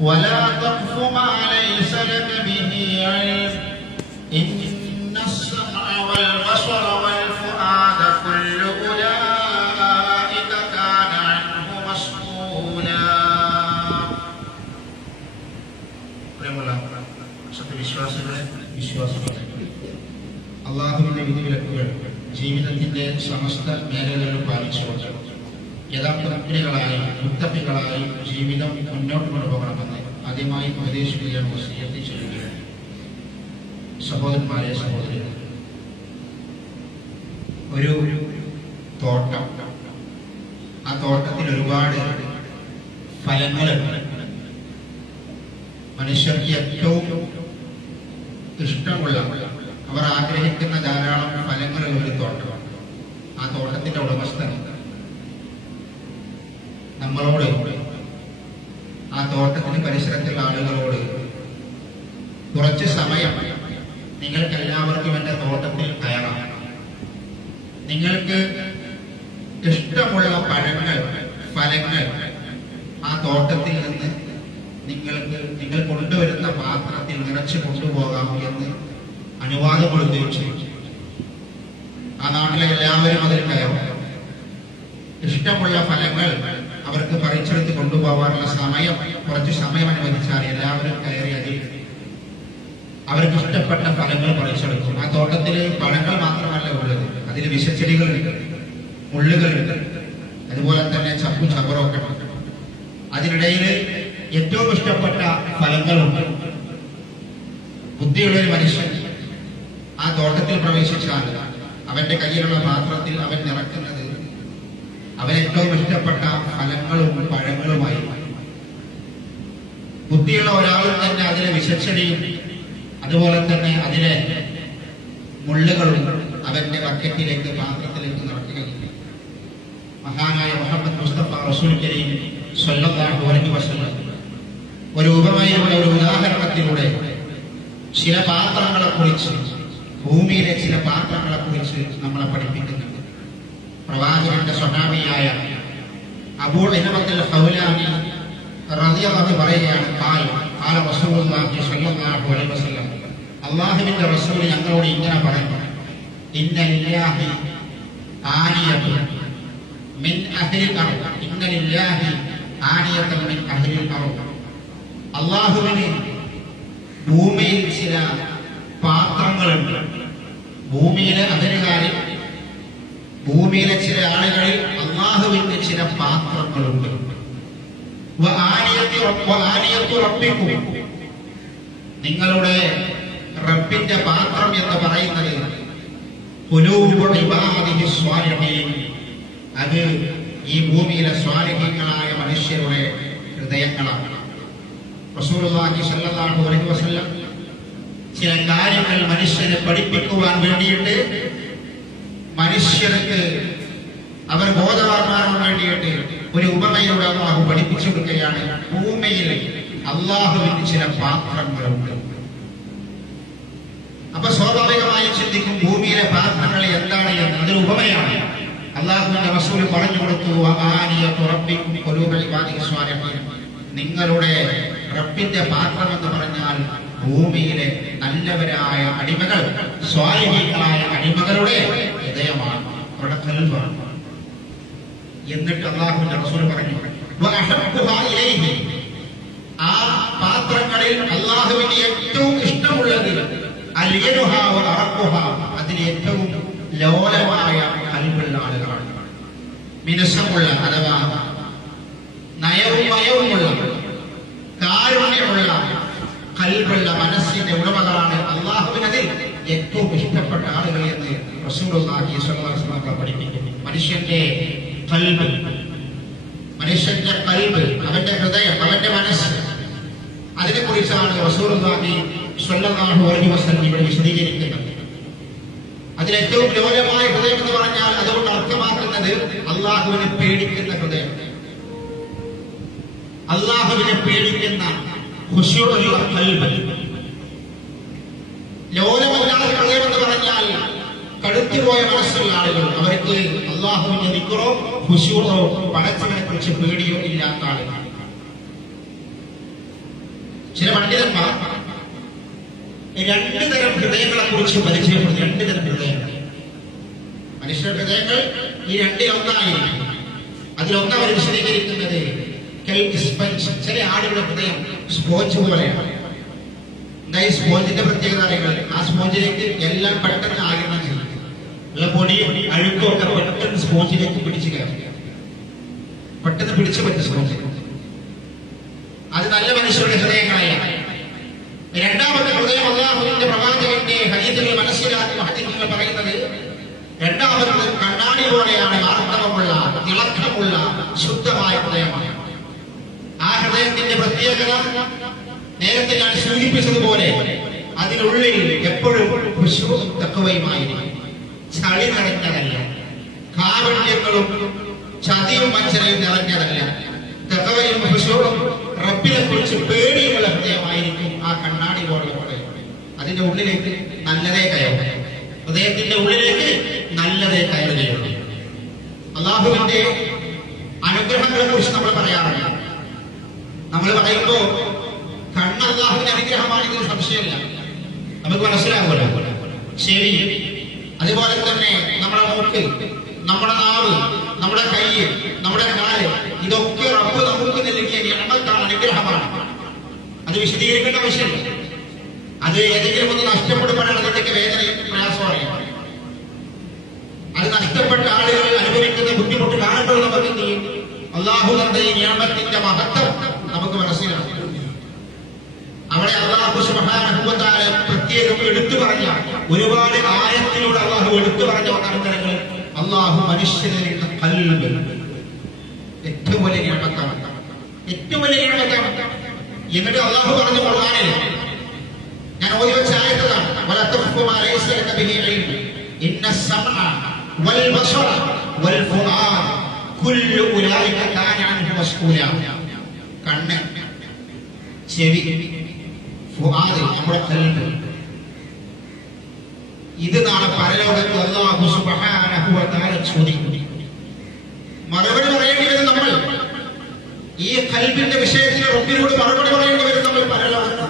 ولا تقف ما ليس لك به علم إن السمع والبصر والفؤاد كل أولئك كان عنه مسؤولا. വിശ്വാസികളെ, അള്ളാഹുവിന്റെ വിധിവിലക്കുകൾ ജീവിതത്തിന്റെ സമസ്ത മേഖലകളിൽ പാലിച്ചുകൊണ്ട് യഥാർത്ഥ മുത്തഖികളായി ജീവിതം മുന്നോട്ട് കൊണ്ടുപോകണമെന്ന് ആദ്യമായി ഉപദേശിക്കുകയാണ്, വസിയത്ത് ചെയ്യുകയാണ്. സഹോദരന്മാരെ, സഹോദരികൾ, ഒരു തോട്ടം, ആ തോട്ടത്തിൽ ഒരുപാട് ഫലങ്ങളുണ്ട്. മനുഷ്യർക്ക് ഏറ്റവും ഇഷ്ടമുള്ള, അവർ ആഗ്രഹിക്കുന്ന ധാരാളം ഫലങ്ങളുള്ള ഒരു തോട്ടമാണ്. ആ തോട്ടത്തിന്റെ ഉടമസ്ഥൻ നമ്മളോട്, ആ തോട്ടത്തിന് പരിസരത്തുള്ള ആളുകളോട് കുറച്ച് സമയം നിങ്ങൾക്ക് എല്ലാവർക്കും എന്റെ തോട്ടത്തിൽ കയറാം, നിങ്ങൾക്ക് ഇഷ്ടമുള്ള പഴങ്ങൾ, ഫലങ്ങൾ ആ തോട്ടത്തിൽ നിന്ന് നിങ്ങൾ കൊണ്ടുവരുന്ന പാത്രത്തിൽ നിറച്ച് കൊണ്ടുപോകാം എന്ന് അനുവാദം കൊടുക്കുകയും ചെയ്തു. ആ നാട്ടിലെ എല്ലാവരും അതിൽ കയറും. ഇഷ്ടമുള്ള ഫലങ്ങൾ അവർക്ക് പറിച്ചെടുത്ത് കൊണ്ടുപോകാനുള്ള സമയം, കുറച്ച് സമയം അനുവദിച്ചാൽ എല്ലാവരും കയറി അതിൽ അവർക്ക് ഇഷ്ടപ്പെട്ട ഫലങ്ങൾ പറിച്ചെടുക്കും. ആ തോട്ടത്തിൽ പഴങ്ങൾ മാത്രമല്ല ഉള്ളത്, അതിൽ വിഷച്ചെടികളുണ്ട്, മുള്ളുകളുണ്ട്, അതുപോലെ തന്നെ ചപ്പും ചവറൊക്കെ ഉണ്ട്. അതിനിടയിൽ ഏറ്റവും ഇഷ്ടപ്പെട്ട ഫലങ്ങളുണ്ട്. ബുദ്ധിയുള്ള ഒരു മനുഷ്യൻ ആ തോട്ടത്തിൽ പ്രവേശിച്ചാൽ അവന്റെ കയ്യിലുള്ള പാത്രത്തിൽ അവൻ നിറക്കുന്നത് അവൻ ഏറ്റവും ഇഷ്ടപ്പെട്ട ഫലങ്ങളും പഴങ്ങളുമായി. ബുദ്ധിയുള്ള ഒരാളും തന്നെ അതിലെ വിഷച്ചെടിയും അതുപോലെ തന്നെ അതിലെ മുള്ളുകളും അവന്റെ ബക്കറ്റിലേക്ക്, പാത്രത്തിലേക്ക് നിറയ്ക്കുകയില്ല. മഹാനായ മുഹമ്മദ് മുസ്തഫ റസൂൽ കരീം സ്വല്ലല്ലാഹു അലൈഹി വസല്ലം ഒരു ഉപമയിലൂടെ, ഒരു ഉദാഹരണത്തിലൂടെ ചില പാത്രങ്ങളെ കുറിച്ച്, ഭൂമിയിലെ ചില പാത്രങ്ങളെ കുറിച്ച് നമ്മളെ പഠിപ്പിക്കുന്നുണ്ട്. പ്രവാചകന്റെ സ്വഹാബിയായ അബൂ ഇനബത്തുൽ ഖൗലാനി റളിയല്ലാഹു പറയുകയാണ്, ഖാല റസൂലുള്ളാഹി സ്വല്ലല്ലാഹു അലൈഹി വസല്ലം, അല്ലാഹുവിന്റെ റസൂൽ ഞങ്ങളോട് ഇങ്ങനെ പറയുന്നു, ഇന്ന ലില്ലാഹി ആനിയത്തുൻ മിൻ അഹ്ലിൽ അർദ്, ഇന്ന ലില്ലാഹി ആനിയത്തുൻ മിൻ അഹ്ലിൽ അർദ്. അല്ലാഹുവിന് ഭൂമിയിൽ ചില പാത്രങ്ങളുണ്ട്. ഭൂമിയിലെ അതിരുകാരിൽ, ഭൂമിയിലെ ചില ആളുകളിൽ അല്ലാഹുവിന്റെ ചില പാത്രങ്ങളുണ്ട്. നിങ്ങളുടെ റബ്ബിന്റെ പാത്രം എന്ന് പറയുന്നത് അത് ഈ ഭൂമിയിലെ സ്വാലിഹീങ്ങളായ മനുഷ്യരുടെ ഹൃദയങ്ങളാണ്. റസൂലുള്ളാഹി സ്വല്ലല്ലാഹു അലൈഹി വസല്ലം ചില കാര്യങ്ങൾ മനുഷ്യനെ പഠിപ്പിക്കുവാൻ വേണ്ടിയിട്ട്, മനുഷ്യർക്ക് അവർ ബോധവാന്മാരാൻ വേണ്ടിയിട്ട് ഒരു ഉപമയിലൂടെ അല്ലാഹു പഠിപ്പിച്ചു കൊടുക്കുകയാണ്. ഭൂമിയിൽ അല്ലാഹുവിന് ചില പാത്രങ്ങളുണ്ട്. അപ്പൊ സ്വാഭാവികമായും ചിന്തിക്കും, ഭൂമിയിലെ പാത്രങ്ങൾ എന്താണ് എന്ന്. അതൊരു ഉപമയാണ്. അല്ലാഹുവിന്റെ റസൂൽ പറഞ്ഞു കൊടുത്തു, നിങ്ങളുടെ റബ്ബിന്റെ പാത്രം എന്ന് പറഞ്ഞാൽ ഭൂമിയിലെ നല്ലവരായ അടിമകൾ, സ്വാലിഹീങ്ങളായ അടിമകളുടെ ഹൃദയമാണ്, അവരുടെ ഖൽബാണ്. എന്നിട്ട് അല്ലാഹുവിന്റെ റസൂൽ പറഞ്ഞു, ആ പാത്രങ്ങളിൽ അല്ലാഹുവിന് ഏറ്റവും ഇഷ്ടമുള്ളത് അതിന് ഏറ്റവും ലോലമായ ഖൽബുള്ള ആളുകളാണ്. മിനുസമുള്ള, അഥവാ നയവും മയവുമുള്ള, കാരുണ്യമുള്ള ഖൽബുള്ള മനസ്സിന്റെ ഉടമകളാണ് അല്ലാഹുവിനതിൽ ഏറ്റവും ഇഷ്ടപ്പെട്ട ആളുകൾ എന്ന് റസൂലുള്ളാഹി സ്വല്ലല്ലാഹു അലൈഹി വസല്ലം പഠിപ്പിക്കുന്നു. മനുഷ്യന്റെ ഖൽബ്, അവന്റെ ഹൃദയം, അവന്റെ മനസ്സ്, അതിനെക്കുറിച്ചാണ് റസൂലുള്ളാഹി സ്വല്ലല്ലാഹു അലൈഹി വസല്ലം ഇവിടെ വിശദീകരിക്കുന്നത്. അതിലേറ്റവും ലോലമായ ഹൃദയം എന്ന് പറഞ്ഞാൽ അതുകൊണ്ട് അർത്ഥമാക്കുന്നത് അല്ലാഹുവിനെ പേടിക്കുന്ന ഹൃദയം, അല്ലാഹുവിനെ പേടിക്കുന്ന ഖുശൂഉള്ള ഖൽബ്. ലോലമല്ലാത്ത ഹൃദയം എന്ന് പറഞ്ഞാൽ കടുത്തുപോയ മനസ്സുള്ള ആളുകൾ, അവർക്ക് അല്ലാഹുവിന്റെ ദിക്റോ ഖുശൂഉോ പടച്ചവനെ കുറിച്ച് പേടിയോ ഇല്ലാത്ത ആളുകൾ. ചില പണ്ഡിതന്മാർ രണ്ടു തരം ഹൃദയങ്ങളെ കുറിച്ച് പരിചയപ്പെടുത്തി. രണ്ടു തരം ഹൃദയങ്ങൾ, മനുഷ്യരുടെ ഹൃദയങ്ങൾ ഈ രണ്ടിലൊന്നായിരിക്കും. അതിലൊന്ന് അവർ വിശദീകരിക്കുന്നത് ചില ആളുകളുടെ ഹൃദയം സ്പോഞ്ച് പോലെയാണ്. എന്താ ഈ സ്പോഞ്ചിന്റെ പ്രത്യേകത അറിയുന്നത്? ആ സ്പോഞ്ചിലേക്ക് എല്ലാം പെട്ടെന്ന് ആഗിരണം ചെയ്യും. ഉള്ള പൊടിയും അഴുക്കും ഒക്കെ പെട്ടെന്ന് സ്പോഞ്ചിലേക്ക് പിടിച്ചു കയറും, പെട്ടെന്ന് പിടിച്ചു പറ്റും സ്പോഞ്ച്. അത് നല്ല മനുഷ്യരുടെ ഹൃദയങ്ങളെയാണ്. രണ്ടാമത്തെ ഹൃദയം അല്ലാഹുവിന്റെ പ്രവാചകന്റെ ഹദീസുകൾ മനസ്സിലാക്കി ഹദീസുകൾ പറയുന്നത് രണ്ടാമത് കണ്ണാടി പോലെയാണ്, ആർത്തവമുള്ള തിളക്കമുള്ള ശുദ്ധമായ ഹൃദയമാണ്. ആ ഹൃദയത്തിന്റെ പ്രത്യേകത നേരത്തെ ഞാൻ സൂചിപ്പിച്ചതുപോലെ അതിനുള്ളിൽ എപ്പോഴും ഖുശൂഉം തഖ്വയുമായിരിക്കും. ചളി നിറഞ്ഞതല്ല, കാപട്യങ്ങളും ചതിയും വഞ്ചനയും നിറഞ്ഞതല്ല. തഖ്വയും ഖുശൂഉം റബ്ബിനെ കുറിച്ച് പേടിയുള്ള ഹൃദയമായിരിക്കും ആ കണ്ണാടി പോലുള്ള ഹൃദയം. അതിന്റെ ഉള്ളിലേക്ക് നല്ലതേ കയറും, ഹൃദയത്തിന്റെ ഉള്ളിലേക്ക് നല്ലതേ കയറുകയുള്ളൂ. അല്ലാഹുവിന്റെ അനുഗ്രഹങ്ങളെ കുറിച്ച് നമ്മൾ പറയാറുണ്ട്. നമ്മൾ പറയുമ്പോ കണ്ണ് അല്ലാഹുവിന്റെ അനുഗ്രഹമാണെന്ന് സംശയമില്ല, നമുക്ക് മനസ്സിലാവുമല്ലോ. ശരി, അതുപോലെ തന്നെ നമ്മുടെ മൂക്ക്, നമ്മുടെ നാവ്, നമ്മുടെ കൈ, നമ്മുടെ കാല്, ഇതൊക്കെ റബ്ബ് നമുക്ക് നൽകിയ നിഅമത്താണ്, അനുഗ്രഹമാണ്. അത് വിശദീകരിക്കേണ്ട ആവശ്യമില്ല. അത് ഏതെങ്കിലും ഒന്ന് നഷ്ടപ്പെടുമ്പോഴാണ് അതിന്റെയൊക്കെ വേദനയും പ്രയാസവും അറിയാം. അത് നഷ്ടപ്പെട്ട ആളുകൾ അനുഭവിക്കുന്ന ബുദ്ധിമുട്ട് കാണുമ്പോൾ നമുക്ക് എന്ത് ചെയ്യും? അല്ലാഹു തന്റെ ഈ നിഅമത്തിന്റെ മഹത്വം നമുക്ക് മനസ്സിലാക്കും. അവിടെ അല്ലാഹു സുബ്ഹാനഹു വ തആല പ്രത്യേകം എടുത്തു പറഞ്ഞ ഒരുപാട് ആയത്തിലൂടെ അല്ലാഹു എടുത്തു പറഞ്ഞ അനന്തരങ്ങൾ അല്ലാഹു മനുഷ്യരുടെ ഖൽബ് ഏറ്റവും വലിയ നിഅമത്താണ്, ഏറ്റവും വലിയ നിഅമത്താണ്. എന്നിട്ട് അല്ലാഹു പറഞ്ഞു ഖുർആനിൽ, ഞാൻ ഓതി വെച്ച ആയത്താണ്, വലാ തഖ്ഫു മാ ലൈസ ലക ബിഹി ഇൽം ഇന്ന സമഅ വൽ ബസറ വൽ ഫുആദ കുല്ലു ഉലൈക കാന അൻഹു മസ്ഊല. കണ്ണ്, ചെവി, ഫുആദ്, നമ്മുടെ ഖൽബ്, ഇത് നാളെ പരലോകത്ത് അല്ലാഹു സുബ്ഹാനഹു വ തആല ചോദിക്കും. മറുപടി പറയേണ്ടി വരും നമ്മൾ. ഈ ഖൽബിന്റെ വിഷയത്തിൽ റബ്ബിനോട് മറുപടി പറയേണ്ടി വരും നമ്മൾ പരലോകത്ത്.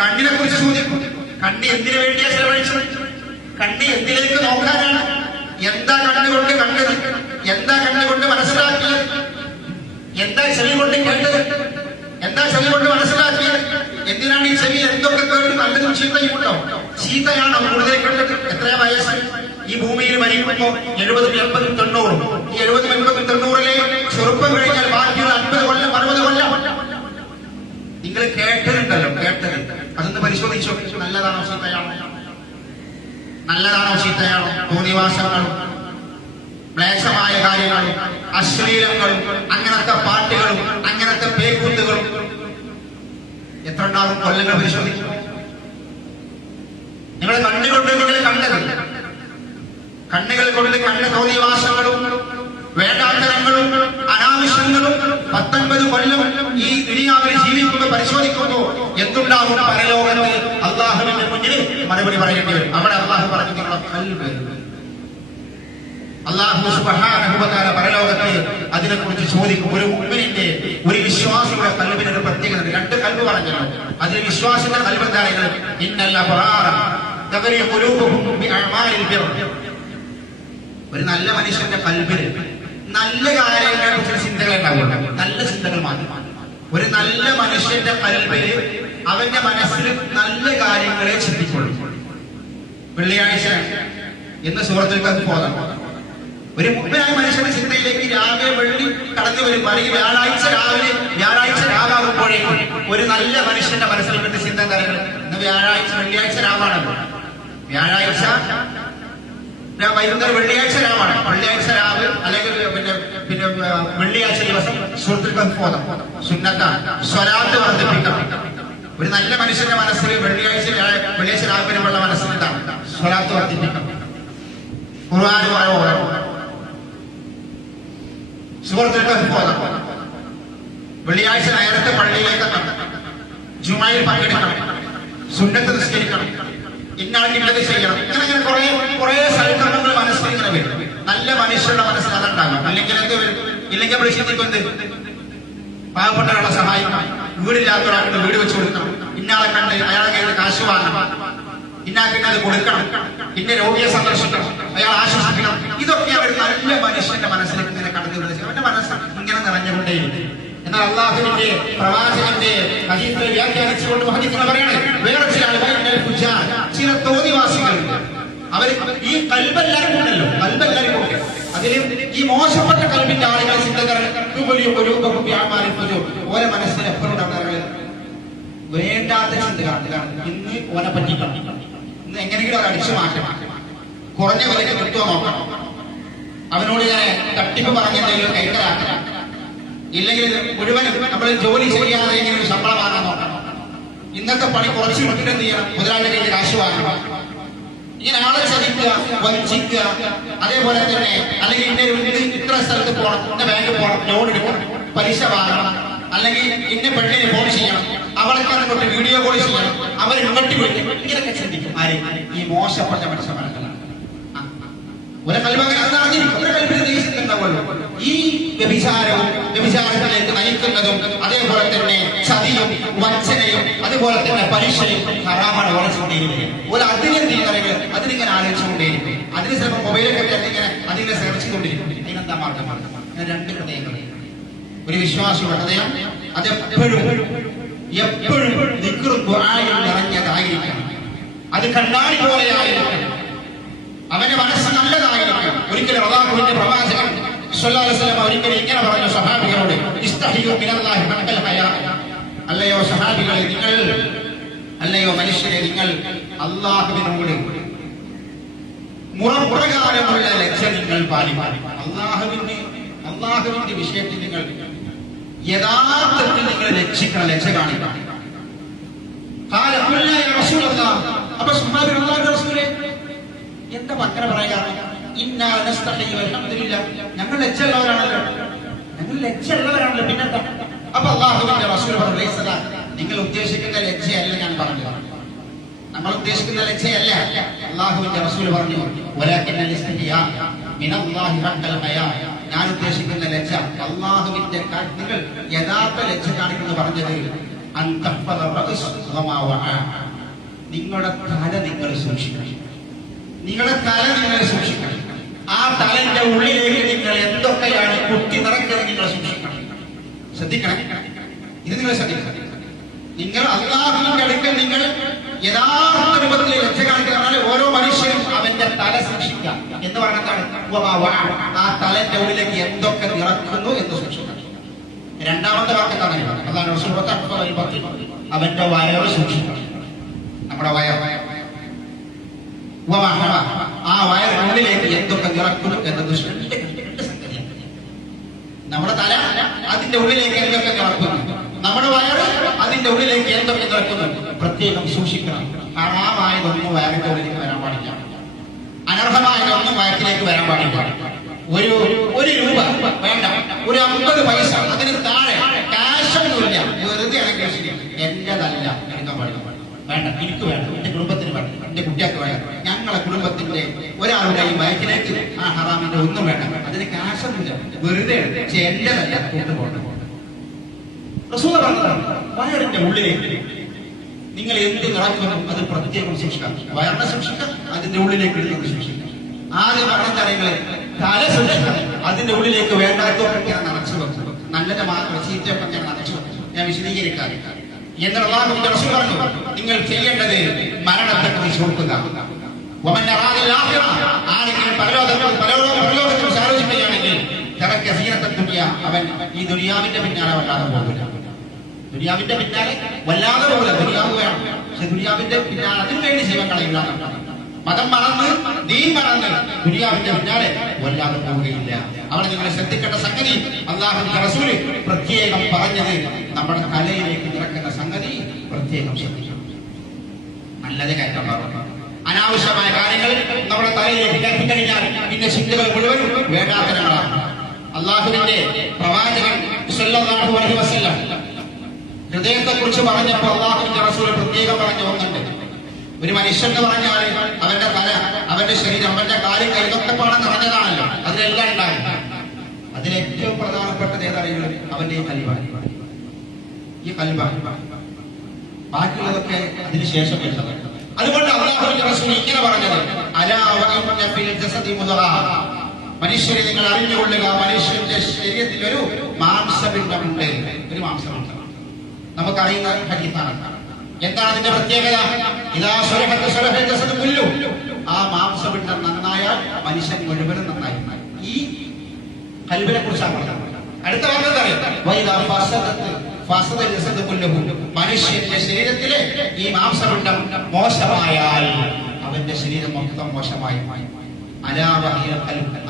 കണ്ണിനെ കുറിച്ച് ചോദിക്കും. കണ്ണ് എന്തിനു വേണ്ടിയാ ചെലവഴിച്ചത്? കണ്ണ് എന്തിലേക്ക് നോക്കാനാണ്? എന്താ കണ്ണുകൊണ്ട് കണ്ടത്? എന്താ കണ്ണുകൊണ്ട് മനസ്സിലാക്കിയത്? എന്താ ചെവി കൊണ്ട് കേട്ടത്? എന്താ ചെവി കൊണ്ട് മനസ്സിലാക്കിയത്? എന്തിനാണ് ഈ ചെവി? എന്തൊക്കെ കേട്ട് നല്ലതും ചീത്തയും ഉണ്ടോ? ചീത്തയാണോ കൂടുതൽ കേട്ടത്? എത്രയാ വയസ്സ്? ഈ ഭൂമിയിൽ മരിക്കുമ്പോ 70, 80, 90. ഈ 70, 80, 90-ലെ ചെറുപ്പം കഴിഞ്ഞാൽ ബാക്കിയുള്ള 50 കൊല്ലം 60 കൊല്ലം നിങ്ങൾ കേട്ടതുണ്ടല്ലോ, കേട്ടത് അതൊന്ന് പരിശോധിച്ചോ. നല്ലതാണോ ചീത്തയാണോ? നല്ലതാണോ ചീത്തയാണോ? തോന്നിവാസങ്ങളും മ്ലേച്ഛമായ കാര്യങ്ങളും അശ്ലീലങ്ങളും അങ്ങനത്തെ പാട്ടുകളും അങ്ങനത്തെ പേക്കൂത്തുകളും എത്ര ഉണ്ടാകും? കൊല്ലങ്ങൾ പരിശോധിക്കും. നിങ്ങൾ കണ്ണുകൊണ്ട് നിങ്ങൾ കണ്ടത്, കണ്ണുകൾ കൊണ്ട് കണ്ട തോന്നിവാസങ്ങളും വേണ്ടാത്തരങ്ങളും അനാവശ്യങ്ങളും 19 കൊല്ലം ഈ ദുനിയാവിൽ ജീവിക്കുമ്പോൾ പരിശോധിക്കുമ്പോൾ എന്തുണ്ടാകും? പരലോകത്ത് അല്ലാഹുവിന്റെ മുന്നിൽ മറുപടി പറയേണ്ടി വരും. അവിടെ അല്ലാഹു പറഞ്ഞു, നിങ്ങളുടെ ഖൽബ്. അല്ലാഹു സുബ്ഹാനഹു വ തആല പരലോകത്ത് അതിനെക്കുറിച്ച് ചോദിക്കും. ഒരു മുഅ്മിനിന്റെ, ഒരു വിശ്വാസിയുടെ ഖൽബിന് ഒരു പ്രത്യേകത. 2 ഖൽബ് പറഞ്ഞല്ലോ. അതിൽ വിശ്വാസിന്റെ ഖൽബ് എന്താണ്? ഇന്നൽ അബ്റാറ തഗ്രി ഖുലൂബുഹും ബിഅഅമാലിൽ ബിർ. ഒരു നല്ല മനുഷ്യന്റെ ഖൽബിൽ നല്ല കാര്യങ്ങളെ കുറിച്ച് ചിന്തകൾ ഉണ്ടാവില്ല, നല്ല ചിന്തകൾ മാത്രം. ഒരു നല്ല മനുഷ്യന്റെ ഖൽബില് അവന്റെ മനസ്സിൽ നല്ല കാര്യങ്ങളെ ചിന്തിക്കൊള്ളും. വെള്ളിയാഴ്ച എന്ന് സൂറത്തുൽ കഹ്ഫ് പോകാം. ഒരു മുഅ്മിനായ മനുഷ്യന്റെ ചിന്തയിലേക്ക് രാവിലെ വെള്ളി കടന്നു വരും. അല്ലെങ്കിൽ വ്യാഴാഴ്ച രാവാകുമ്പോഴേക്കും ഒരു നല്ല മനുഷ്യന്റെ മനസ്സിൽ കിട്ടുന്ന ചിന്ത കാര്യങ്ങൾ. ഇന്ന് വെള്ളിയാഴ്ച രാവാണല്ലോ. വ്യാഴാഴ്ച വൈകുന്നേരം വെള്ളിയാഴ്ച രാവാണ്. വെള്ളിയാഴ്ച രാവ് അല്ലെങ്കിൽ പിന്നെ വെള്ളിയാഴ്ച ദിവസം സൂറത്തുൽ കഹ്ഫ് ഓതാം. സുന്നത്താണ്. സ്വലാത്ത് വർദ്ധിപ്പിക്കണം. ഒരു നല്ല മനുഷ്യന്റെ മനസ്സിൽ വെള്ളിയാഴ്ച രാവ് വരുമ്പോഴുള്ള മനസ്സിൽ എന്താണ്? സ്വലാത്ത് വർദ്ധിപ്പിക്കണം. ഖുർആൻ ഓതാം. സൂറത്തുൽ കഹ്ഫ് ഓതാം. വെള്ളിയാഴ്ച നേരത്തെ പള്ളിയിലേക്ക് എത്തണം. ജുമയിൽ പങ്കെടുക്കണം. സുന്നത്ത് നിസ്കരിക്കണം. ഇന്നാൾക്കുള്ളത് ചെയ്യണം. ഇങ്ങനെ കുറെ സൽക്കർമ്മങ്ങൾ മനസ്സിൽ ഇങ്ങനെ വരും. നല്ല മനുഷ്യരുടെ മനസ്സിൽ അതുണ്ടാകാം. അല്ലെങ്കിൽ എന്ത് വരും? ഇല്ലെങ്കിൽ നമ്മൾ ചിന്തിക്കുന്നത് പാവപ്പെട്ടവരുടെ സഹായിക്കണം, വീടില്ലാത്ത ഒരാൾക്ക് വീട് വെച്ച് കൊടുക്കണം, ഇന്നാളെ കണ്ട് അയാളെ കയ്യിൽ കാശ് വാങ്ങണം, ഇന്നാൾക്ക് അത് കൊടുക്കണം, പിന്നെ രോഗിയെ സന്ദർശിക്കണം, അയാൾ ആശ്വസിക്കണം. ഇതൊക്കെ അവർ നല്ല മനുഷ്യന്റെ മനസ്സിലേക്ക് ഇങ്ങനെ കടന്നു വരുന്നത്. അവന്റെ മനസ്സ് ഇങ്ങനെ നിറഞ്ഞുകൊണ്ടേയിരിക്കും. എന്നാൽ അള്ളാഹുവിന്റെ പ്രവാചകന്റെ ഹദീസിനെ വ്യാഖ്യാനിച്ചുകൊണ്ട് ഹദീസിനെ പറയാണ്, വേറെ ചില ആളുകൾ, ചില തോന്നിവാസികൾ, അവർ ഈ കൽബെല്ലാരും ഉണ്ടല്ലോ, കൽബെല്ലാരും ഉണ്ട്, അതിലും ഈ മോശപ്പെട്ട കൽബിന്റെ ആളുകളെ ഓരോ മനസ്സിൽ എപ്പോഴും ഉണ്ടാകുന്ന വേണ്ടാത്ത ചിന്തകളാണ്. ഇന്ന് ഓനെ പറ്റിക്കണം, ഇന്ന് എങ്ങനെയെങ്കിലും അത് അടിച്ചു മാറ്റണം, കുറഞ്ഞ വിലക്ക് കിട്ടുമോ നോക്കണം, അവനോട് ഞാൻ തട്ടിപ്പ് പറഞ്ഞെന്തെങ്കിലും കൈക്കലാക്കണം, ഇല്ലെങ്കിൽ മുഴുവൻ നമ്മൾ ജോലി ചെയ്യാതെ ഇങ്ങനെ ശമ്പളം വാങ്ങാൻ നോക്കണം, ഇന്നത്തെ പണി കുറച്ച് വിട്ടിട്ട് എന്ത് ചെയ്യണം, മുതലാളിയുടെ കയ്യിൽ കാശ് വാങ്ങണം, ഇങ്ങനെ ആളെ ചതിക്കുക, വഞ്ചിക്കുക. അതേപോലെ തന്നെ അല്ലെങ്കിൽ ഇത്ര സ്ഥലത്ത് പോകണം, ഇന്ന ബാങ്കിൽ പോകണം, ലോൺ എടുക്കണം, പലിശ വാങ്ങണം, അല്ലെങ്കിൽ ഇന്ന പെണ്ണിനെ ഫോൺ ചെയ്യണം, അവൾക്ക് അങ്ങോട്ട് വീഡിയോ കോൾ ചെയ്യണം, അവർ ഇങ്ങോട്ട് വിളിക്കും, ഇങ്ങനെയൊക്കെ ചിന്തിക്കും. ആര്? ഈ മോശപ്പെട്ട മനുഷ്യന്മാരല്ല. ഒരു കൽപ്പിന് ദേഷ്യത്തുണ്ടാവുമല്ലോ. ഈ വ്യഭിചാരത്തിലേക്ക് നയിക്കുന്നതും അതേപോലെ തന്നെ ചതിയും വഞ്ചനയും അതുപോലെ തന്നെ പലിശയും ഹറാമാണ്. ഉറച്ചുകൊണ്ടേയിരിക്കും. ഒരു അതിനെന്ത് പറയുക, അതിനിങ്ങനെ ആലോചിച്ചുകൊണ്ടേയിരിക്കും. അതിന് ചിലപ്പോൾ മൊബൈലൊക്കെ അതിനെ സെർച്ച് ചെയ്തുകൊണ്ടിരിക്കും. അതിനെന്താ മാർഗം? രണ്ട് ഹൃദയങ്ങൾ. ഒരു വിശ്വാസിയുടെ ഹൃദയം അതെപ്പോഴും ദിക്റും ദുആയും നിറഞ്ഞതായിരിക്കണം. അത് കണ്ണാടി പോലെയായിരിക്കണം. അവന്റെ മനസ്സ് നല്ലതായിരിക്കണം. ഒരിക്കലും അല്ലാഹുവിന്റെ പ്രവാചകൻ സ്വല്ലല്ലാഹു അലൈഹി വസല്ലം ഒരിക്കലും ഇങ്ങനെ പറഞ്ഞു സഹാബികളോട്, ഇസ്തഹിയു മിനല്ലാഹി ഹഖൽ ഹയാ, അല്ലയോ സഹാബികളെ, നിങ്ങൾ, അല്ലയോ മനുഷ്യരെ, നിങ്ങൾ അല്ലാഹുവിനോട് മുറപ്രകാരമുള്ള ലജ്ജ നിങ്ങൾ പാലിക്കണം. അല്ലാഹുവിന്റെ വിഷയത്തിൽ നിങ്ങൾ യഥാർത്ഥത്തിൽ നിങ്ങൾ ലജ്ജിക്കണം, ലജ്ജ കാണിക്കണം. അപ്പൊ സഹാബികൾ അല്ലാഹുവിന്റെ റസൂലേ എന്താ അങ്ങനെ പറയാ? ഞങ്ങൾ ലജ്ജയുള്ളവരാണല്ലോ, പിന്നെന്താ? അപ്പൊ അല്ലാഹുവിന്റെ റസൂൽ പറഞ്ഞു, നിങ്ങൾ ഉദ്ദേശിക്കുന്ന ലജ്ജയല്ല ഞാൻ പറഞ്ഞത്, നമ്മൾ ഉദ്ദേശിക്കുന്ന ലജ്ജയല്ല. അല്ലാഹുവിന്റെ റസൂൽ പറഞ്ഞു, ഞാൻ ഉദ്ദേശിക്കുന്ന ലജ്ജ അല്ലാഹുവിന്റെ, നിങ്ങൾ യഥാർത്ഥ ലജ്ജ കാണിക്കുന്നു പറഞ്ഞത് നിങ്ങളുടെ തല നിങ്ങൾ സൂക്ഷിക്കണം. നിങ്ങളുടെ തല നിങ്ങൾ സൂക്ഷിക്കണം. ആ തലന്റെ ഉള്ളിലേക്ക് നിങ്ങൾ എന്തൊക്കെയാണ് കുത്തി നിറയ്ക്കുന്നത് നിങ്ങൾ സൂക്ഷിക്കണം, ശ്രദ്ധിക്കണം. ഇത് നിങ്ങൾ ശ്രദ്ധിക്കണം. നിങ്ങൾ അല്ലാഹുവിന്റെ അടുക്കൽ നിങ്ങൾ യഥാർത്ഥ രൂപത്തിൽ ലജ്ജ കാണിക്കുന്നതാണ്. ഓരോ മനുഷ്യനും അവന്റെ തല സൂക്ഷിക്കുക എന്ന് പറഞ്ഞതാണ്. ആ തലന്റെ ഉള്ളിലേക്ക് എന്തൊക്കെ നിറക്കുന്നു എന്ന് സൂക്ഷിക്കണം. രണ്ടാമത്തെ വാക്കെന്താണ്? അതാണ് അവന്റെ വയറ് സൂക്ഷിക്കണം. നമ്മുടെ വയറ്, ആ വയറിനുള്ളിലേക്ക് എന്തൊക്കെ നിറക്കുന്നു എന്നത് സംഗതിയാണ്. നമ്മുടെ തല അതിന്റെ ഉള്ളിലേക്ക് എന്തൊക്കെ നിറക്കുന്നു, നമ്മുടെ വയറ് അതിന്റെ ഉള്ളിലേക്ക് എന്തൊക്കെ നിറക്കുന്നു പ്രത്യേകം സൂക്ഷിക്കണം. ഹറാമായതൊന്നും വയറിന്റെ ഉള്ളിലേക്ക് വരാൻ പാടില്ല, അനർഹമായതൊന്നും വയറ്റിലേക്ക് വരാൻ പാടില്ല. ഒരു രൂപ വേണ്ട, ഒരു 50 പൈസ, അതിന് താഴെ കാശൊന്നുമില്ല, വെറുതെ ആണെങ്കിൽ ശരി, എന്റേതല്ല എടുക്കാൻ പാടില്ല. വേണ്ട, എനിക്ക് വേണ്ട, എന്റെ കുടുംബത്തിന് വേണ്ട, എന്റെ കുട്ടികൾക്ക് വേണ്ട, ഞങ്ങളെ കുടുംബത്തിന്റെ ഒരാളുടെയും വയറ്റിലേക്ക് ആ ഹറാമിന്റെ ഒന്നും വേണ്ട, അതിന് കാശൊന്നുമില്ല, വെറുതെ എന്റേതല്ല കൊണ്ടുപോകണം. റസൂൽ പറഞ്ഞതാണ്, വയറിന്റെ ഉള്ളിലേക്ക് നിങ്ങൾ എന്ത് നിറയ്ക്കണം അത് പ്രത്യേകം സൂക്ഷിക്കാം. വയറിനെ സൂക്ഷിക്കാം, അതിന്റെ ഉള്ളിലേക്ക് എടുക്കുന്നത് സൂക്ഷിക്കാം. ആദ്യം പറഞ്ഞ കാര്യങ്ങളെ തല സൂക്ഷിക്കാം, അതിന്റെ ഉള്ളിലേക്ക് വേണ്ടാത്തൊക്കെ ഞാൻ നിറച്ചു വെക്കും, നല്ലത് മാത്രം ചീറ്റയൊക്കെ ഞാൻ നിറച്ചു വെക്കും. ഞാൻ വിശദീകരിക്കാൻ എന്നാൽ അല്ലാഹുവിന്റെ റസൂൽ പറഞ്ഞു, നിങ്ങൾ ചെയ്യേണ്ടത് മരണത്തെ കുറിച്ച് ഓർക്കുക. ആരെങ്കിലും പരലോകത്തിൽ ആലോചിക്കുകയാണെങ്കിൽ അവൻ ഈ ദുനിയാവിന്റെ പിന്നാലെ വല്ലാതെ പോകില്ല. ദുനിയാവിന്റെ പിന്നാലെ വല്ലാതെ പോകില്ല. ദുനിയാവ് വേണം, പക്ഷെ ദുനിയാവിന്റെ പിന്നാലെ അതിന് വേണ്ടി ജീവൻ കളയില്ല. മതം മറന്ന് ദീൻ മറന്ന് ദുനിയാവിന്റെ പിന്നാലെ വല്ലാതെ പോവുകയില്ല. അവിടെ നിങ്ങൾ ശ്രദ്ധിക്കേണ്ട സംഗതി, അല്ലാഹുവിന്റെ റസൂൽ പ്രത്യേകം പറഞ്ഞത് നമ്മുടെ തലയിലേക്ക് നിറക്കുന്ന സംഗതി പ്രത്യേകം ശ്രദ്ധിക്കണം. നല്ലത് കയറ്റാൻ പാടില്ല. അനാവശ്യമായ കാര്യങ്ങൾ നമ്മുടെ തലയിലേക്ക് കയറ്റിക്കഴിഞ്ഞാൽ പിന്നെ ചിന്തകൾ മുഴുവൻ വേണ്ടാത്തരങ്ങളാണ്. അല്ലാഹുവിന്റെ പ്രവാചകൻ സ്വല്ലല്ലാഹു അലൈഹി വസല്ലം ഹൃദയത്തെ കുറിച്ച് പറഞ്ഞപ്പോൾ അല്ലാഹുവിന്റെ റസൂൽ പ്രത്യേകം പറഞ്ഞ ഒന്നുണ്ട്. ഒരു മനുഷ്യൻ എന്ന് പറഞ്ഞാൽ അവന്റെ തല, അവന്റെ ശരീരം, അവന്റെ കാലും കൈ ഇതൊക്കെ പാടം നിറഞ്ഞതാണല്ലോ, അതിലെല്ലാം ഉണ്ടാകും. അതിലേറ്റവും പ്രധാനപ്പെട്ടത് ഏതറിയുന്നത് അവന്റെ കലിവാണ്. ഈ കൽബാണ്. ബാക്കിയുള്ളതൊക്കെ അതിനുശേഷം വരുന്നത്. അതുകൊണ്ട് അല്ലാഹുവിന്റെ റസൂൽ ഇങ്ങനെ പറഞ്ഞത്, അലാ വഇന്ന ഫിൽ ജസദി മുദ്ഗ, മനുഷ്യരെ നിങ്ങൾ അറിഞ്ഞുകൊള്ളുക, മനുഷ്യന്റെ ശരീരത്തിൽ ഒരു മാംസപിണ്ഡമുണ്ട്. ഒരു മാംസമുണ്ട്. നമുക്കറിയുന്ന ഹദീസാണ്. എന്താണ് അതിന്റെ പ്രത്യേകത? ഇദാ സ്വലഹത സ്വലഹൽ ജസദു കുല്ലു, ആ മാംസപിണ്ഡം നന്നായാൽ മനുഷ്യൻ മുഴുവനും നന്നായി. ഈ കൽബിനെ കുറിച്ചാണ് പറഞ്ഞത്. അടുത്ത മനുഷ്യന്റെ ശരീരത്തിലെ ഈ മാംസപിണ്ഡം മോശമായാൽ അവന്റെ ശരീരം മൊത്തം മോശമായി.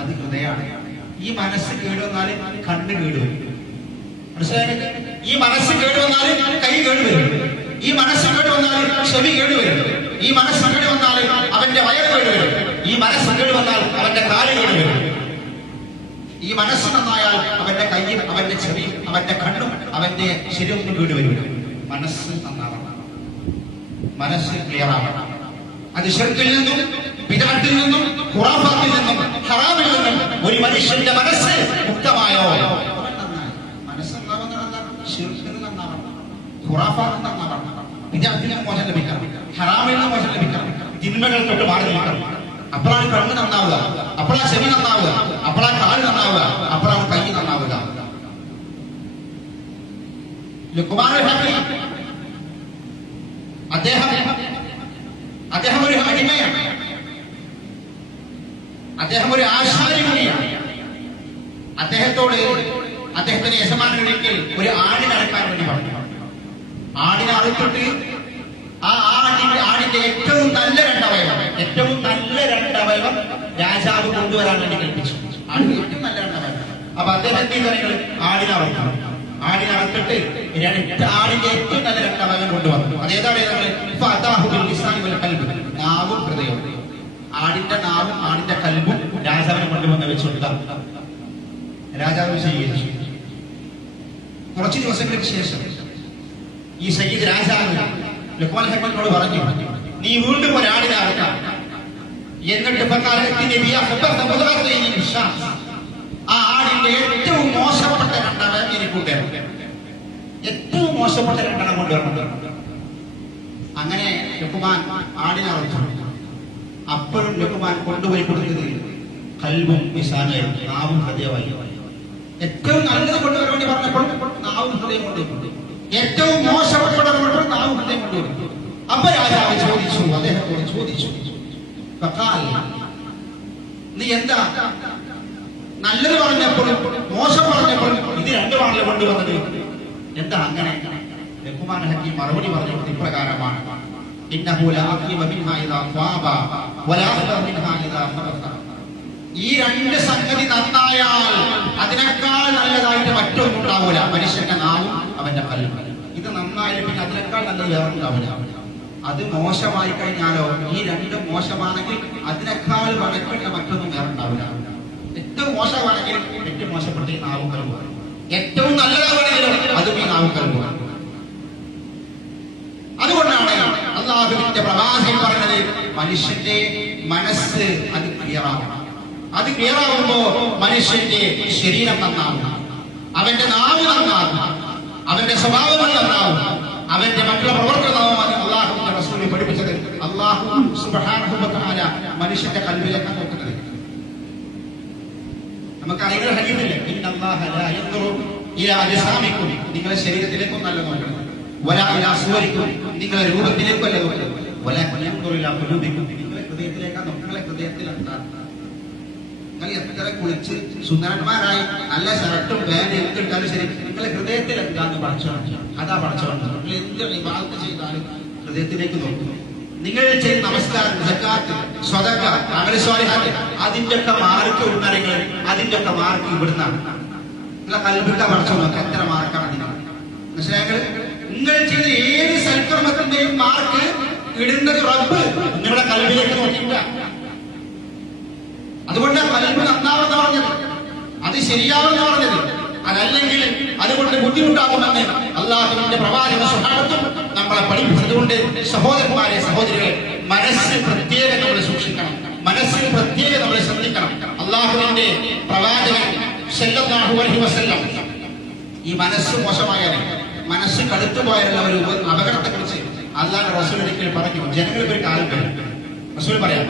അത് ഹൃദയമാണ്. ഈ മനസ്സ് കേടുവന്നാലും കണ്ണ് കേടുവരും. മനസ്സിലായത്? ഈ മനസ്സ് കേടുവന്നാലും കൈ കേടുവരും. ഈ മനസ്സ് കേടുവന്നാലും ചെവി കേടുവരും. ഈ മനസ്സ് കേടുവന്നാലും അവന്റെ വയറ് കേടുവരും. ഈ മനസ്സ് കേടുവന്നാൽ അവന്റെ കാല് കേടുവരും. ഈ മനസ്സ് നന്നായാൽ അവന്റെ കയ്യും അവന്റെ ചെവിയും അവന്റെ കണ്ണും അവന്റെ ശരീരവും കേടുവരും. മനസ്സ് നന്നാവണം. മനസ്സ് ക്ലിയർ ആവണം. അത് ശിർക്കിൽ നിന്നും ബിദ്അത്തിൽ നിന്നും ഖുറാഫാത്തിൽ നിന്നും ഹറാമിൽ നിന്നും ഒരു മനുഷ്യന്റെ മനസ്സ് മുക്തമായോ, മനസ്സ് നന്നാവുന്നതാണ്. ശിർക്കിൽ നന്നാവണം, ഖുറാഫാത്തിൽ നന്നാവണം, ബിദ്അത്തിൽ നിന്ന് മോചനം ലഭിക്കണം, ഹറാമിൽ നിന്ന് മോചനം ലഭിക്കണം, തിന്മകൾ തൊട്ട് മാറി നിൽക്കണം. അപ്പോഴാണ് കണ്ണ് നന്നാവുക, അപ്പോഴാണ് ചെവി നന്നാവുക, അപ്പോഴാണ് കാല് നന്നാവുക, അപ്പോഴാണ് കൈ നന്നാവുക. ലുഖ്മാനുൽ ഹക്കീം അദ്ദേഹം ഒരു അടിമയാണ്. അദ്ദേഹം ഒരു ആശാരി കൂടിയാണ്. അദ്ദേഹത്തിന് യജമാനൻ ഒരിക്കൽ ഒരു ആടിനെ അറക്കാൻ വേണ്ടി പറഞ്ഞു. ആടിനെ അറുത്തിട്ട് ആ ആടിന്റെ ഏറ്റവും നല്ല രണ്ടവയവം രാജാവ് കൊണ്ടുവരാൻ വേണ്ടി കൽപ്പിച്ചു. ആടിന് ഏറ്റവും നല്ല രണ്ടവയവം. അപ്പൊ അദ്ദേഹം എന്ത് കാര്യങ്ങൾ ആടിനെ അറുക്കണം. ആടിനെ അറുത്തിട്ട് ആടിന്റെ ഏറ്റവും നല്ല രണ്ടവയവം കൊണ്ടുവന്നു. അതേതാണ് നാവും ഹൃദയവും. ആടിന്റെ നാവും ആടിന്റെ കൽബും രാജാവിനെ കൊണ്ടുവന്ന് വെച്ചുകൊടുത്ത രാജാവ് സ്വീകരിച്ചു. കുറച്ചു ദിവസങ്ങൾക്ക് ശേഷം ഈ സയ്യിദ് രാജാവ് ലുഖ്മാനുൽ ഹക്കീമിനോട് പറഞ്ഞു, നീ വീണ്ടും ഒരാടിനെ അറുക്കാം. എന്നിട്ട് ആ ആടിന്റെ ഏറ്റവും മോശപ്പെട്ട രണ്ടെണ്ണം എനിക്ക് കൊണ്ടുവരണം. ഏറ്റവും മോശപ്പെട്ട രണ്ടെണ്ണം കൊണ്ടുവരണം. അങ്ങനെ ലുഖ്മാൻ ആടിനെ അറുത്തു. അപ്പോഴും ലുഖ്മാൻ കൊണ്ടുപോയി കൊടുത്തത് കൽബും മിസാനായിരുന്നു, നാവും ഹൃദയമായി. ഏറ്റവും നല്ലത് കൊണ്ടുവരാൻ വേണ്ടി പറഞ്ഞപ്പോൾ നാവും ഹൃദയം കൊണ്ടുപോയി. ഏറ്റവും മോശപ്പെട്ടപ്പോൾ നാവും ഹൃദയം കൊണ്ടുപോയി. അപ്പൊ രാജാവ് ചോദിച്ചു, അദ്ദേഹത്തോട് ചോദിച്ചു, നീ എന്താ നല്ലത് പറഞ്ഞപ്പോഴും മോശം പറഞ്ഞപ്പോഴും ഇത് രണ്ടുമാണല്ലോ കൊണ്ടുവന്നത്, എന്താ അങ്ങനെ? ലുഖ്മാനുൽ ഹക്കീം മറുപടി പറഞ്ഞത് ഇപ്രകാരമാണ്, ഈ രണ്ട് സംഗതി നന്നായാൽ അതിനേക്കാൾ നല്ലതായിട്ട് മറ്റൊന്നും ഉണ്ടാവൂല. മനുഷ്യന്റെ നാവും അവന്റെ കൽബും. ഇത് നന്നായാലും പിന്നെ അതിനേക്കാൾ നല്ലത് വേറെ ഉണ്ടാവില്ല. അത് മോശമായി കഴിഞ്ഞാലോ, ഈ രണ്ടും മോശമാണെങ്കിൽ അതിനേക്കാൾ വഴക്കേണ്ട മറ്റൊന്നും വേറെ ഉണ്ടാവില്ല. ഏറ്റവും മോശമാണെങ്കിൽ ഏറ്റവും മോശപ്പെട്ട ഈ നാവും കൽബും, ഏറ്റവും നല്ലതാണെങ്കിലും അതും ഈ നാവും കൽബും. അതുകൊണ്ടാണ് അല്ലാഹുവിന്റെ പ്രവാചകൻ പറഞ്ഞത്, മനുഷ്യന്റെ മനസ്സ് അത് ക്ലിയറാവണം. അത് ക്ലിയറാവുമ്പോ മനുഷ്യന്റെ ശരീരം നന്നാവും, അവന്റെ നാവ് നന്നാവും, അവന്റെ സ്വഭാവങ്ങൾ നന്നാവും, അവന്റെ മറ്റുള്ള പ്രവർത്തനമാണ് അല്ലാഹുവിന്റെ റസൂൽ പഠിപ്പിച്ചത്. അല്ലാഹു സുബ്ഹാനഹു വ തആല മനുഷ്യന്റെ കൽബിലേക്ക് നോക്കുന്നത്. നമുക്കറിയുന്ന ഹദീസില്ലേ, ഇന്നല്ലാഹ ലാ യൻദുറു ഇലാ അജ്സാമിക്കും, നിങ്ങളുടെ ശരീരത്തിലേക്കൊന്നല്ല നോക്കുന്നത്, വലാ ഇലാ സുവരിക്കും, നിങ്ങളുടെ രൂപത്തിലേക്കല്ല നോക്കുന്നത്, വലാ യൻദുറു ഇലാ ഖുലൂബിക്കും, നിങ്ങളുടെ ഹൃദയത്തിലേക്കാണ് നോക്കുന്നത്. നിങ്ങളുടെ ഹൃദയത്തിൽ എന്താണ്? നിങ്ങൾ എത്ര കുളിച്ച് സുന്ദരന്മാരായി നല്ല ഷർട്ടും പാന്റും എന്തിട്ടാലും ശരി, നിങ്ങളുടെ ഹൃദയത്തിൽ എന്താന്ന് പഠിച്ചോണം. അതാ പഠിച്ചോണം. നിങ്ങൾ എന്ത് ഇബാദത്ത് ചെയ്താലും ഹൃദയത്തിലേക്ക് നോക്കുന്നു. നിങ്ങൾ ചെയ്യുന്ന നമസ്കാരം, സക്കാത്ത്, സ്വതക്ക, അമല് സ്വാലിഹാത്ത്, അതിന്റെ ഒക്കെ മാർക്ക് ഉന്നറികൾ, അതിന്റെ ഒക്കെ മാർക്ക് ഇവിടുന്നാണ്. നിങ്ങളെ കൽബിന്റെ പഠിച്ചോണം. എത്ര മാർക്കാണ് നിങ്ങൾ? മനസ്സിലായത്? നിങ്ങൾ ചെയ്ത ഏത് സൽക്കർമ്മത്തിന്റെയും മാർക്ക് ഇടുന്നത് റബ്ബ് നിങ്ങളുടെ കൽബിലേക്ക് നോക്കിയില്ല. അതുകൊണ്ട് കൽബ് നന്നാവെന്ന് പറഞ്ഞത്, അത് ശരിയാവെന്ന് പറഞ്ഞത്. അതല്ലെങ്കിൽ അതുകൊണ്ട് ബുദ്ധിമുട്ടാകുമെന്ന് അല്ലാഹുവിന്റെ പ്രവാചക സ്വഹാബത്തും നമ്മളെ പഠിപ്പിച്ചതുകൊണ്ട് സഹോദരന്മാരെ, സഹോദരികളെ, മനസ്സിൽ പ്രത്യേകം നമ്മൾ സൂക്ഷിക്കണം, മനസ്സിൽ പ്രത്യേകം നമ്മൾ ശ്രദ്ധിക്കണം. അല്ലാഹുവിന്റെ പ്രവാചകൻ സല്ലല്ലാഹു അലൈഹി വസല്ലം ഈ മനസ്സ് മോശമായാൽ മനസ്സ് കടുത്തു പോയാലുള്ള ഒരു അപകടത്തെ കുറിച്ച് അല്ലാഹുവിന്റെ റസൂൽ ഒരിക്കൽ പറഞ്ഞു. ജനങ്ങൾക്ക് ഒരു കാലം വരും, റസൂൽ പറയാം,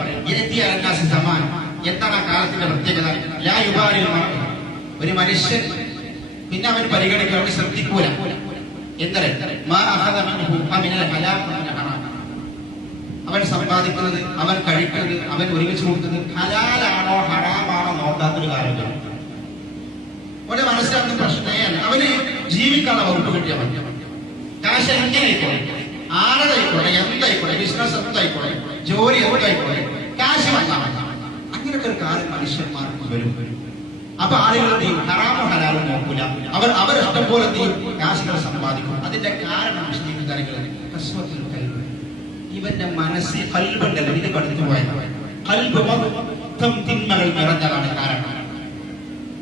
സമാൻ. എന്താണ് ആ കാലത്തിന്റെ പ്രത്യേകത? ലാ യുബാലിൽ മർഅ, ഒരു മനുഷ്യൻ പിന്നെ അവൻ പരിഗണിക്കുക, അവൻ ശ്രദ്ധിക്കൂല. അവൻ സമ്പാദിക്കുന്നത്, അവൻ കഴിക്കുന്നത്, അവൻ ഒരുമിച്ച് കൊടുക്കുന്നത് ഹലാലാണോ ഹറാമാണോ നോക്കാത്തൊരു കാലം. അവന്റെ മനസ്സിലാക്കുന്ന പ്രശ്നമല്ല. അവന് ജീവിക്കാനുള്ള വകുപ്പ് കിട്ടിയാൽ മതി. കാശ് എങ്ങനെയായിക്കോട്ടെ, ആരതായിക്കോട്ടെ, എന്തായിക്കോട്ടെ, ബിസിനസ് എന്തായിക്കോട്ടെ, ജോലി എന്തായിക്കോട്ടെ, കാശ് വന്നാൽ മതി. അങ്ങനത്തെ ഒരു കാലം മനുഷ്യന്മാർക്ക് വരും. അപ്പൊ ആളുകൾ എന്ത് ചെയ്യും? ഹറാമോ ഹലാലും നോക്കൂല. അവർ ഇഷ്ടം പോലെ എന്ത് ചെയ്യും? കാശുകൾ സമ്പാദിക്കും. അതിന്റെ കാരണം ഇവന്റെ മനസ്സിൽ കൽബുണ്ടല്ലോ, ഇത് കടന്നു പോയത്. കൽബ് മൊത്തം തിന്മകൾ നിറഞ്ഞതാണ് കാരണം.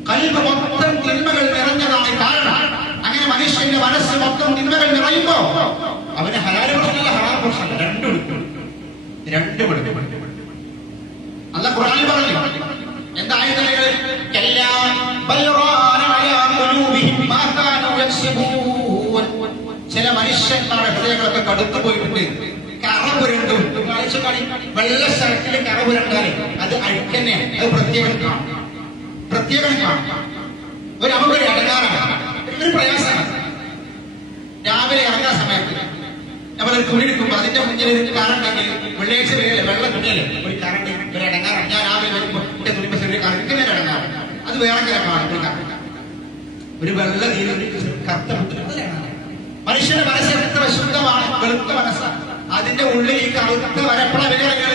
കൽബ് മൊത്തം തിന്മകൾ നിറഞ്ഞതാണ് കാരണം. അങ്ങനെ മനുഷ്യന്റെ മനസ്സ് മൊത്തം തിന്മകൾ നിറയുമ്പോ അവന് ഹലാൽ പ്രശ്നമല്ല, ഹറാം പ്രശ്നമല്ല, രണ്ടും എടുക്കും. അല്ലാഹു ഖുർആനിൽ പറഞ്ഞു. എന്തായത്? ചില മനുഷ്യന്മാരുടെ ഹൃദയങ്ങളൊക്കെ കടുത്തു പോയിട്ടുണ്ട്, കറ പുരണ്ടു. വെള്ള സ്ഥലത്തിൽ കറ പുരണ്ടാല് അത് അഴുക്കന്നെയാണ്, അത് പ്രത്യേകം കാണും. ഒരു നമുക്കൊരു അടങ്ങാറാണ്, ഒരു പ്രയാസമാണ്. രാവിലെ ഇറങ്ങുന്ന സമയത്ത് നമ്മളൊരു തുണി എടുക്കുമ്പോൾ അതിന്റെ മുന്നിൽ ഒരു കറുണ്ടെങ്കിൽ, വെള്ളിയാഴ്ച വെള്ള തുണിയല്ലേ, ഒരു കറുണ്ട്, ഒരു അടങ്ങാറാണ്. ഞാൻ രാവിലെ വരുമ്പോൾ എന്റെ തുണി ബസ് ഒരു കറുക്ക് ഇങ്ങനെ അടങ്ങാറ്, അത് വേറെ കാണും. ഒരു വെള്ള നീര് കറുത്ത മനുഷ്യന്റെ മനസ്സ് എത്ര ശുദ്ധമാണ്, വെളുത്ത മനസ്സാണ്. അതിന്റെ ഉള്ളിൽ ഈ കറുത്ത വരപ്പണ വിലകൾ,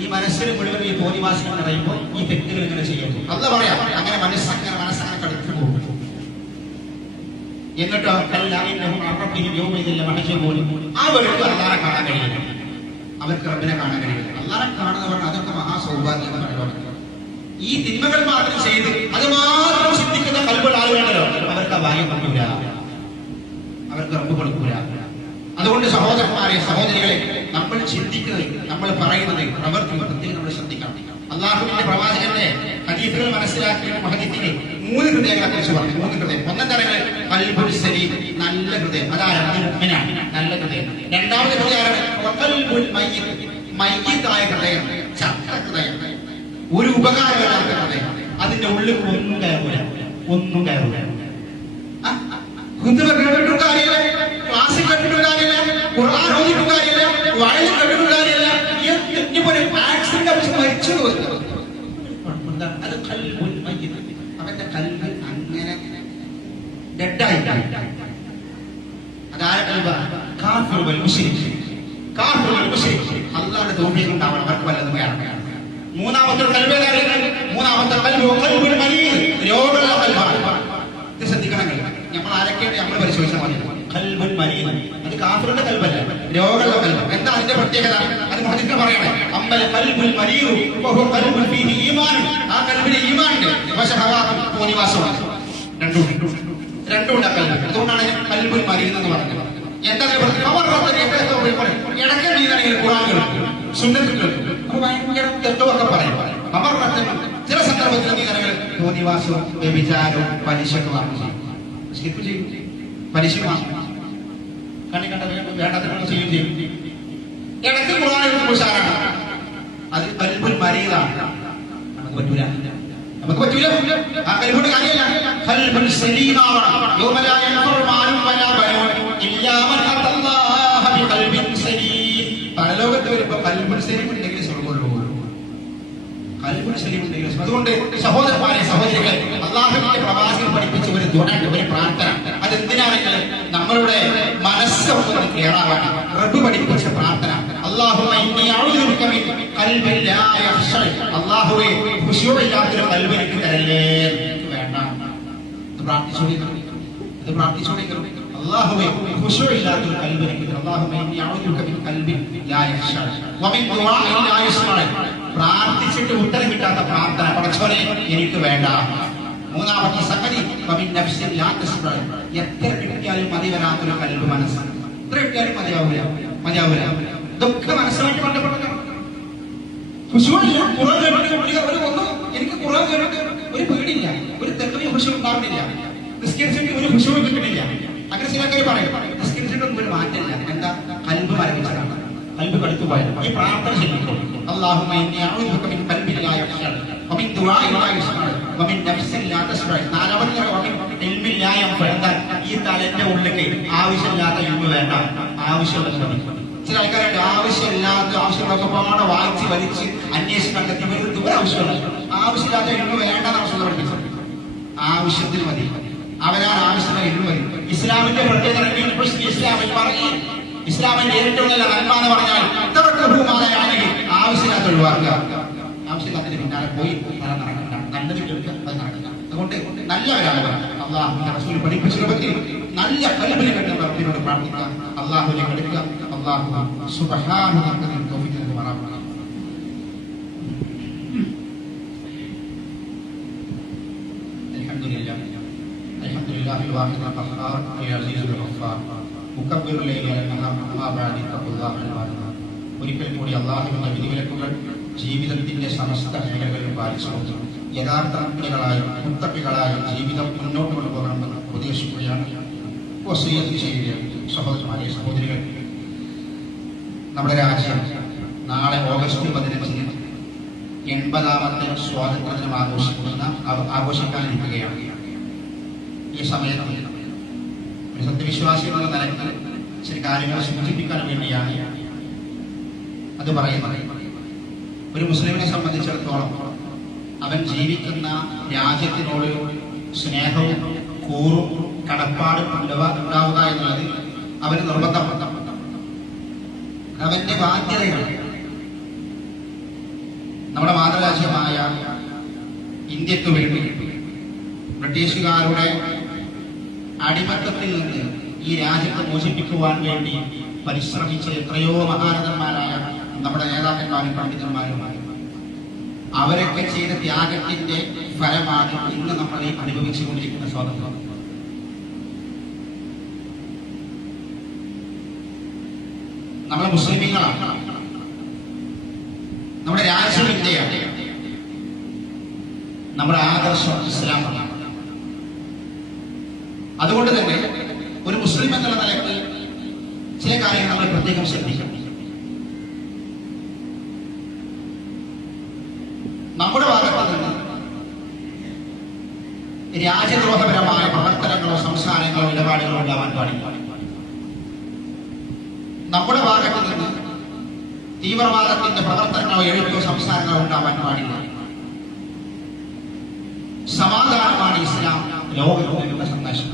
ഈ മനസ്സിന് മുഴുവൻ ഈ തോന്നിവാസികൾ പറയുമ്പോൾ ഈ തെറ്റുകൾ ഇങ്ങനെ ചെയ്യുന്നു. അല്ല പറയാം, അങ്ങനെ മനസ്സങ്ങനെ കടുത്തു പോകും. എന്നിട്ടോ അവർക്ക് അല്ലാഹനെ കാണാൻ കഴിയില്ല, അവർക്ക് റബ്ബിനെ കാണാൻ കഴിയില്ല. അല്ലാഹനെ കാണുന്നവർ അതൊക്കെ മഹാസൗഭാഗ്യമാണ്. ഈ തിന്മകൾ മാത്രം ചെയ്ത് അത് മാത്രം ചിന്തിക്കുന്ന കൽബുള്ള ആളുകളുണ്ടല്ലോ, അവർക്ക് ആ ഭാഗ്യം കൊടുക്കൂല, അവർക്ക് റബ്ബ് കൊടുക്കൂല. അതുകൊണ്ട് സഹോദരന്മാരെ, സഹോദരികളെ, നമ്മൾ ചിന്തിക്കുന്നത്, നമ്മൾ പറയുന്നത്, പ്രവർത്തിക്കുന്നത് പ്രത്യേകം നമ്മൾ ശ്രദ്ധിക്കണം. അള്ളാഹുവിന്റെ പ്രവാചകന്റെ ഹദീസുകൾ മനസ്സിലാക്കിയ മുഹദ്ദിസിനെ 3 ഹൃദയങ്ങളെ കുറിച്ച് പറഞ്ഞു. 3 ഹൃദയം. ഒന്നാമത്തെ ഖൽബുൽ സലീം, നല്ല ഹൃദയം. അതാരാണ്? മുഅ്മിനാണ്, നല്ല ഹൃദയം. രണ്ടാമത്തെ ഹൃദയമാണ് ഖൽബുൽ മയ്യിത്ത്, മയ്യിത്തായ ഹൃദയം, ചത്ത ഹൃദയം, ഒരു ഉപകാരമില്ലാത്ത ഹൃദയം. അതിന്റെ ഉള്ളിൽ ഒന്നും കയറൂല. ഖുതുബ കേട്ടിട്ടും കാര്യമില്ല, ക്ലാസ് കേട്ടിട്ടും കാര്യമില്ല, ഖുർആൻ ഓതിയിട്ടും കാര്യമില്ല, വയലിൽ കേട്ടിട്ടും കാര്യമില്ല. ഇനിയിപ്പോ ആക്സിഡന്റ് മരിച്ചു പോയി, അത് ഖൽബുൽ മയ്യിത്ത്. അവന്റെ കൽബ് അങ്ങനെ ഡെഡായി. അതായത് കാഫിർ വൽ മുശ്രിക്, അല്ലാഹുവിന്റെ തൗഫീഖ് ഉണ്ടാവണം, അവർക്ക് വല്ലതും വേണം. മൂന്നാമത്തെ കൽബേതാണ്. മൂന്നാമത്തെ ഖൽബുൽ മരീദ്, രോഗമുള്ള കൽബാണ്. ഇത് ശ്രദ്ധിക്കണം. നമ്മൾ ആരൊക്കെയാണ് നമ്മൾ പരിശോധിച്ചാൽ മതി. ഖൽബുൽ മരീദ്, അത് കാഫിറിന്റെ കൽബല്ല, രോഗമുള്ള കൽബ്. എന്താ അതിന്റെ പ്രത്യേകത? അത് മുഹദ്ദിസ് പറയണേ. അമ്മൽ ഖൽബുൽ മരീദ് വഹു ഖൽബുൻ ഫീഹി ഈമാൻ, ആ കൽബിൽ ഈമാനുണ്ട്, വശഹവാത്തും തോന്നിവാസമാണ്. രണ്ടും കൽബ്. അതുകൊണ്ടാണ് ഖൽബുൽ മരീദ് എന്ന് പറഞ്ഞത്. എന്താ ഇടയ്ക്ക് നീതാണെങ്കിൽ ഖുർആൻ സുന്നത്തുകൾ ഭയങ്കര തെറ്റുമൊക്കെ പറയും. ചില സന്ദർഭത്തിൽ നീതാണെങ്കിൽ തോന്നിവാസവും വ്യഭിചാരവും പലിശയൊക്കെ വാങ്ങും, സ്കിപ്പ് ചെയ്യും, പലിശ വാങ്ങും, കണ്ണി കണ്ട വേണ്ടതിനൊക്കെ ചെയ്യും. ഇടയ്ക്ക് ഖുർആൻ ഉഷാറാണ്. അത് ഖൽബുൽ മരീദാണ്. നമുക്ക് പറ്റൂല. ആ ഖൽബിന്റെ കാര്യമല്ല. ഖൽബുൽ സലീമാവണം. യൗമ ലാ യൻഫഉ മാലും വലാ ബനൂൻ ഇല്ലാ മൻ അത്തല്ലാഹ ബിഖൽബിൻ സലീം. പരലോകത്ത് വരുമ്പോൾ ഖൽബുൽ സലീം ഉണ്ടെങ്കിൽ സ്വർഗ്ഗമുള്ളൂ. ഖൽബുൽ സലീം ഉണ്ടെങ്കിൽ. അതുകൊണ്ട് സഹോദരന്മാരെ, സഹോദരികളെ, അല്ലാഹുവിന്റെ പ്രവാചകൻ പഠിപ്പിച്ച ഒരു ദുആ, ഒരു പ്രാർത്ഥന, അതെന്തിനാണെങ്കിൽ നമ്മളുടെ മനസ്സൊക്കെ ക്ലിയറാവാൻ റബ്ബ് പഠിപ്പിച്ച പ്രാർത്ഥന. അല്ലാഹുമ്മ ഇന്നി അഊദു ബിക മിൻ ഖൽബിൻ ലാ യഖ്ശഅ. അല്ലാഹുവേ, ഖുശൂഇല്ലാത്തൊരു ഖൽബ് എനിക്ക് തരല്ലേ. വേണ്ട, ഇത് പ്രാർത്ഥിച്ചോളിക്കണം. അല്ലാഹുവേ, ഖുശൂഇല്ലാത്തൊരു ഖൽബ് എനിക്ക് തരല്ലേ. അല്ലാഹുമ്മ ഇന്നി അഊദു ബിക മിൻ ഖൽബിൻ ലാ യഖ്ശഅ വമിൻ ദുആഇൻ ലാ യുസ്മഅ. പ്രാർത്ഥിച്ചിട്ട് ഉത്തരം കിട്ടാത്ത പ്രാർത്ഥന പടച്ചോനെ എനിക്ക് വേണ്ട. മൂന്നാമത്തെ സംഗതി വമിൻ നഫ്സിൻ ലാ തസ്ബർ. എത്ര കിട്ടിയാലും മതി വരാത്തൊരു ഖൽബ്, മനസ്സ് എത്ര കിട്ടിയാലും മതിയാവൂല. ഇതൊക്കെ മനസ്സുമായിട്ട് ബന്ധപ്പെട്ടതാണ്. എനിക്ക് ഖുർആൻ കേട്ടിട്ട് ഒരു പേടിയില്ല, ഒരു തെളിവ് ഖുശൂ ഉണ്ടാവുന്നില്ല, നിസ്കരിച്ചിട്ട് ഒരു ഖുശൂ കിട്ടുന്നില്ല. അങ്ങനെ ചിലക്കാർ പറയും നിസ്കരിച്ചിട്ടൊന്നും ഒരു മാറ്റമില്ല. എന്താ? കൽബ് മരവിച്ചതാണ്, കൽബ് കടുത്തു പോയത്. ഈ പ്രാർത്ഥന ചെയ്യുമ്പോൾ അല്ലാഹുമ്മ ഇന്നി അഊദുക മിൻ ഖൽബിൻ ലാ യഖ്ശഅ വമിൻ ദുആഇൻ ലാ യസ്മഅ വമിൻ നഫ്സിൻ ലാ തസ്റഅ നാലവന്റെ വമിൻ ഇൽമിൻ ലാ യൻഫഅ. ഈ തലന്റെ ഉള്ളിലേക്ക് ആവശ്യമില്ലാത്ത ഇൽമു വേണ്ട, ആവശ്യമുള്ളത് മതി. ചില ആൾക്കാരുടെ ആവശ്യമുള്ളൊക്കെ പാടെ വായിച്ച് വലിച്ച് അന്വേഷിച്ച് കണ്ടെത്തി വെറുതെ ഒരു ആവശ്യമുള്ള ആവശ്യമില്ലാത്ത ഇൽമു വേണ്ടെന്ന് ആവശ്യം പഠിപ്പിച്ചത്. ആവശ്യത്തിന് മതി, അവനാണ് ആവശ്യമായ ഇൽമു മതി. ഇസ്ലാമിന്റെ പ്രത്യേകത ഇസ്ലാമിൽ പറയും, ഇസ്ലാമിന്റെ ഏറ്റവും നല്ല നന്മ എന്ന് പറഞ്ഞാൽ ആണെങ്കിൽ ആവശ്യമില്ലാത്ത ഒഴിവാക്കുക. ആവശ്യമില്ലാത്തതിന് പിന്നാലെ പോയി നടക്കണ്ട, നല്ലത് കേൾക്കുക, അത് നടക്കുക. അതുകൊണ്ട് നല്ലവരാണ് അള്ളാഹുവിന്റെ റസൂൽ പഠിപ്പിച്ച പറ്റി നല്ല കൽബിൽ കണ്ട റബ്ബിനോട് പ്രാർത്ഥിക്കുക, അള്ളാഹുവിനെ എടുക്കുക. അള്ളാഹു സുബ്ഹാനഹു വ തആല തൗഫീഖ് നൽകുമാറാവട്ടെ. അൽഹംദുലില്ലാഹിൽ വാഹിദിൽ ഖഹാർ അൽ അസീസുൽ ഗഫാർ മുകബ്ബിർ ലൈലി അൽനഹാർ അമ്മാ ബഅദി തഖുല്ലാഹൽ വാഹിദ്. ഒരിക്കൽ കൂടി അള്ളാഹുവിന്റെ വിധിവിലക്കുകൾ ജീവിതത്തിന്റെ സമസ്ത മേഖലകളിൽ പാലിച്ചുകൊണ്ട് യഥാർത്ഥ മുത്തഖികളായ ജീവിതം മുന്നോട്ട് കൊണ്ടുപോകണമെന്ന് ഉപദേശിക്കുകയാണ്, വസിയ്യത്ത് ചെയ്യുകയാണ്. സഹോദരന്മാരെ, സഹോദരികൾ, നമ്മുടെ രാജ്യം നാളെ ഓഗസ്റ്റ് 15 80ാമത്തെ സ്വാതന്ത്ര്യദിനം ആഘോഷിക്കാനിരിക്കുകയാണ്. ഈ സമയത്ത് ഒരു സത്യവിശ്വാസി എന്നുള്ള നിലയ്ക്ക് ചില കാര്യങ്ങൾ സൂചിപ്പിക്കാൻ വേണ്ടിയാണ് അത് പറയുന്നത്. ഒരു മുസ്ലിമിനെ സംബന്ധിച്ചിടത്തോളം അവൻ ജീവിക്കുന്ന രാജ്യത്തിനോട് സ്നേഹവും കൂറും കടപ്പാടും ഉണ്ടാവുക എന്നുള്ളത് അവന് നിർബന്ധമാണ്, അവന്റെ ബാധ്യതയാണ്. നമ്മുടെ മാതൃരാജ്യമായ ഇന്ത്യക്ക് വേണ്ടി ബ്രിട്ടീഷുകാരുടെ അടിമത്തത്തിൽ നിന്ന് ഈ രാജ്യത്തെ മോചിപ്പിക്കുവാൻ വേണ്ടി പരിശ്രമിച്ച എത്രയോ മഹാരഥന്മാരായ നമ്മുടെ നേതാക്കന്മാരും പണ്ഡിതന്മാരുമായി അവരൊക്കെ ചെയ്ത ത്യാഗത്തിന്റെ ഫലമാണ് ഇന്ന് നമ്മൾ അനുഭവിച്ചുകൊണ്ടിരിക്കുന്ന സ്വാതന്ത്ര്യം. നമ്മൾ മുസ്ലിമീങ്ങളാണ്, നമ്മുടെ രാജ്യം ഇന്ത്യയാണ്, നമ്മുടെ ആദർശം ഇസ്ലാമാണ്. അതുകൊണ്ട് തന്നെ ഒരു മുസ്ലിം എന്നുള്ള നിലയ്ക്ക് ചില കാര്യങ്ങൾ നമ്മൾ പ്രത്യേകം ശ്രദ്ധിക്കണം. നമ്മുടെ ഭാഗത്ത് നിന്ന് രാജ്യദ്രോഹപരമായ പ്രവർത്തനങ്ങളോ സംസാരങ്ങളോ ഇടപാടുകളോ ഉണ്ടാവാൻ പാടില്ല. നമ്മുടെ ഭാഗത്ത് നിന്ന് തീവ്രവാദത്തിന്റെ പ്രവർത്തനങ്ങളോ എഴുത്തോ സംസാരങ്ങളോ ഉണ്ടാവാൻ പാടില്ല. സമാധാനമാണ് ഇസ്ലാം ലോകത്തിന്റെ സന്ദേശം.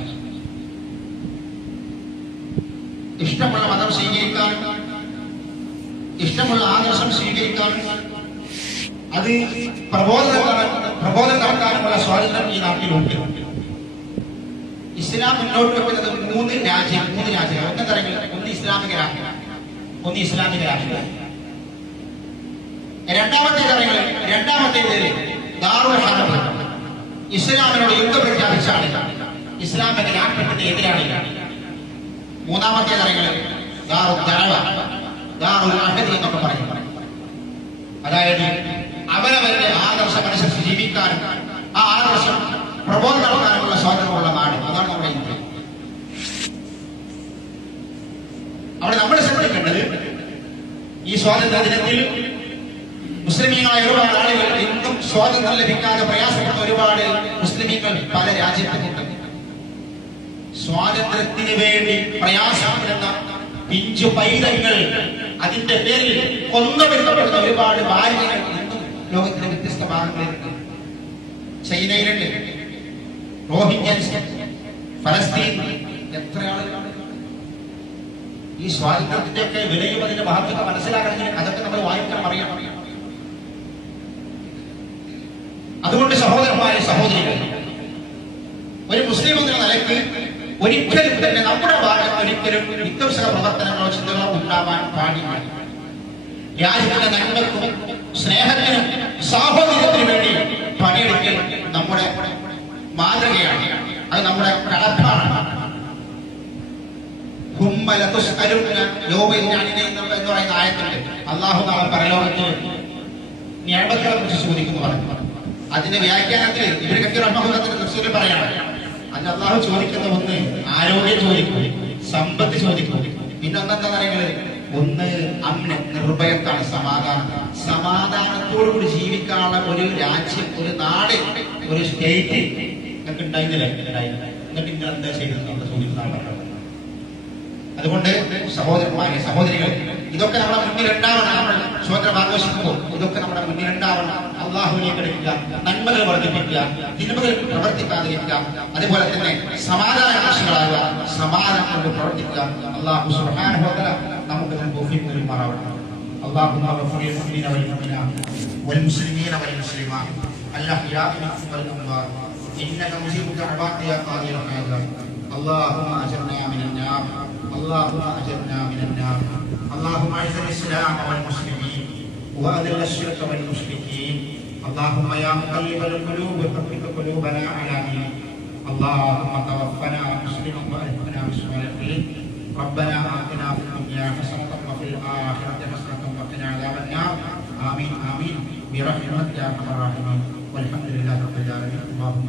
ഇഷ്ടമുള്ള മതം സ്വീകരിക്കാനും ഇഷ്ടമുള്ള ആദർശം സ്വീകരിക്കാനും അത് പ്രബോധനം നടത്താനുമുള്ള സ്വാതന്ത്ര്യം ഈ നാട്ടിലുണ്ട്. ഇസ്ലാം മുന്നോട്ട് വെക്കുന്നത് മൂന്ന് രാജ്യങ്ങൾ. ഒന്ന് ഇസ്ലാമിക രാഷ്ട്രം, ഒന്ന് ഇസ്ലാമിക രാഷ്ട്രം. രണ്ടാമത്തേത് ദാറുൽ ഹർബ്, ഇസ്ലാമിനോട് യുദ്ധം പ്രഖ്യാപിച്ചാണ്, ഇസ്ലാം എന്ന രാഷ്ട്രത്തിന്റെ എതിരാണ്. മൂന്നാമത്തെ ദാറുൽ ദഅവ, ദാറുൽ അഹദ് എന്നൊക്കെ പറയും. അതായത് അവരവരുടെ ആദർശം അനുസരിച്ച് ജീവിക്കാനും ആ ആദർശം പ്രബോധനം നടത്താനുമുള്ള സ്വാതന്ത്ര്യമുള്ള നാട്. അതാണ് നമ്മുടെ ഇന്ത്യ. അവിടെ നമ്മൾ ശ്രദ്ധിക്കേണ്ടത് ഈ സ്വാതന്ത്ര്യ ദിനത്തിൽ മുസ്ലിമീങ്ങളായ ഒരുപാട് ആളുകൾ ഇന്നും സ്വാതന്ത്ര്യം ലഭിക്കാതെ പ്രയാസപ്പെട്ട ഒരുപാട് മുസ്ലിമീങ്ങൾ പല രാജ്യത്തുമുണ്ട്. സ്വാതന്ത്ര്യത്തിന് വേണ്ടി പ്രയാസപ്പെടുന്ന പിഞ്ചു പൈതങ്ങൾ, അതിന്റെ പേരിൽ കൊന്നൊടുക്കപ്പെടുന്ന ഒരുപാട് ഭാര്യകൾ ഇന്നും ലോകത്തിന്റെ വ്യത്യസ്ത ഭാഗങ്ങളിലുണ്ട്. ചൈനയിലുണ്ട്, റോഹിംഗ്യൻസ്, ഫലസ്തീൻ, എത്ര ആളുകളാണ്. ഈ സ്വാതന്ത്ര്യത്തിന്റെ ഒക്കെ വിലയും അതിന്റെ മഹത്വത്തെ മനസ്സിലാക്കണമെങ്കിൽ അതൊക്കെ നമ്മൾ വായിക്കണം, അറിയണം. അതുകൊണ്ട് സഹോദരന്മാരെ, സഹോദരികൾ, ഒരു മുസ്ലിം എന്ന നിലയ്ക്ക് ഒരിക്കലും തന്നെ നമ്മുടെ ഭാഗത്ത് ഒരിക്കലും വിധ്വംസക പ്രവർത്തനങ്ങളോ ചിന്തകളോ ഉണ്ടാവാൻ പാടില്ല. രാജ്യത്തിന്റെ നന്മയ്ക്കും സ്നേഹത്തിനും സാഹോദര്യത്തിനും വേണ്ടി പണിയെടുക്കൽ നമ്മുടെ മാതൃകയാണ്, അത് നമ്മുടെ കടപ്പാണ്. എന്ന് പറയുന്ന ആയത്തുണ്ട്. അള്ളാഹു നാളെ പരലോകത്ത് നിയമങ്ങളെ കുറിച്ച് ചോദിക്കുന്നു പറഞ്ഞു. അതിന്റെ വ്യാഖ്യാനത്തിൽ ഇബ്നു കസീർ റഹ്മത്തുള്ളാഹിന്റെ തഫ്സീറിൽ പറയാണ്, അന്ന് അള്ളാഹു ചോദിക്കുന്ന ഒന്ന് ആരോഗ്യം ചോദിക്കും, സമ്പത്ത് ചോദിക്കും. പിന്നെ ഒന്നെന്താ പറയുന്നത്? ഒന്ന് അമ്ന, നിർഭയത്താണ്, സമാധാനം. സമാധാനത്തോടു കൂടി ജീവിക്കാനുള്ള ഒരു രാജ്യം, ഒരു നാട്, ഒരു സ്റ്റേറ്റ് നിങ്ങൾക്ക് ഉണ്ടായിരുന്നില്ലേ? എന്നിട്ട് നിങ്ങൾ എന്താ ചെയ്തത്? നമ്മുടെ ചോദിക്കുന്ന. അതുകൊണ്ട് സഹോദരന്മാരെ, സഹോദരികൾ, ഇതൊക്കെ നമ്മുടെ മുന്നിൽ ഉണ്ടാവണം. നമ്മൾ സ്വതന്ത്രം ആഘോഷിക്കുമ്പോൾ ഇതൊക്കെ നമ്മുടെ മുന്നിൽ ഉണ്ടാവണം. അള്ളാഹുവിലേക്ക് എടുക്കുക, നന്മകൾ വർദ്ധിപ്പിക്കുക, തിന്മകൾ പ്രവർത്തിക്കാതിരിക്കുക, അതുപോലെ തന്നെ സമാധാനകാംക്ഷികളാകുക, സമാധാനം കൊണ്ട് പ്രവർത്തിക്കുക. അള്ളാഹു സുബ്ഹാനഹു വ തആല നമുക്ക് തൗഫീഖ് നൽകുമാറാവട്ടെ. اللهم اغفر للمؤمنين والمؤمنات والمسلمين والمسلمات الأحياء منهم والأموات إنك مجيب الدعوات يا قاضي الحاجات. اللهم أجرنا من النار، اللهم أجرنا من النار. اللهم أعز الإسلام والمسلمين وأذل الشرك والمشركين. اللهم يا مقلب القلوب ثبت قلوبنا على دينك. اللهم توفنا مسلما وألحقنا بالصالحين. ربنا آتنا في الدنيا حسنة وفي الآخرة حسنة وقنا عذاب النار. آمين آمين برحمتك يا أرحم الراحمين. والحمد لله رب العالمين. اللهم